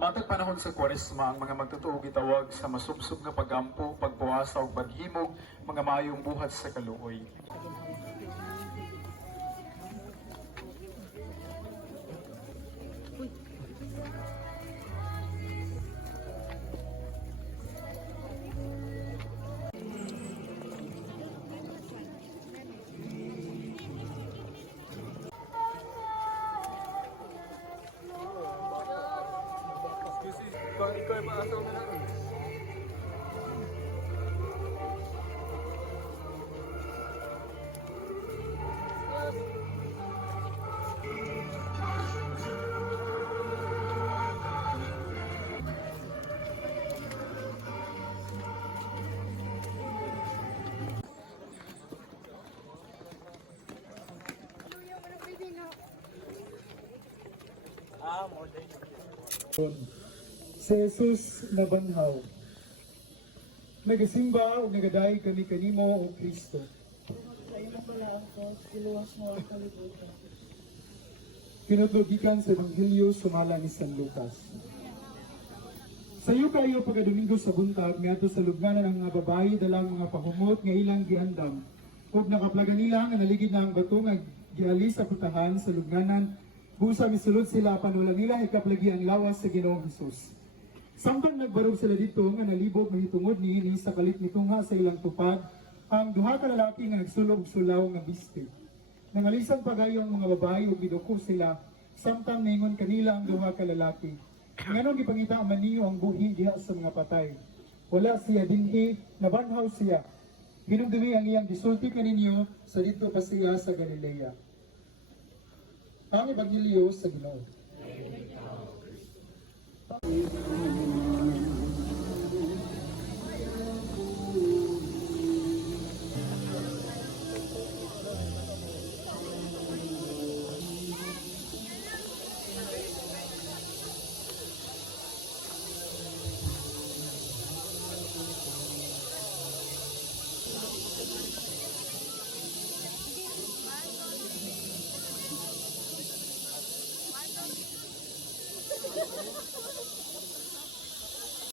Matag panahon sa Kwaresma, ang mga magtotoo gitawag sa masubsob nga pagampo, pagpuasa ug paghimog, mga maayong buhat sa kaluoy. Ikaw ay maasaw na natin. Si Jesus nabanhaw. Nagasimba o nagaday kami kanimo o Kristo. Kayo na pala ako, iluwas mo ang kalibutan. Kinutlogikan sa Ebanghelyo sumala ni San Lucas. Sayo kayo pagkadomingo sa buntag ngadto sa lubnganan ang mga babayi dalang mga pahumot nga ilang giandam ug nakaplaga nila nga naligid na ang bato nga gialis sa putahan sa lubnganan busa misulod sila apan wala nila ikaplagi ang lawas sa Ginoong Hesus. Samtang nagbarog sila dito nga nalibog mahitungod niini sa kalit nitunga sa ilang tupad ang duha ka lalaki nga nagsulog sulaw nga biste. Nangalisan pagayong mga babayi ug giduko sila samtang ningon kanila ang duha ka lalaki. Nganong gipangita man niyo ang buhi diha sa mga patay. Wala siya dinhi, nabanhaw siya. Hinumdumi ang iyang gisulti kaninyo sa dito pa siya sa Galilea. Ang Ebanghelyo sa Ginoo.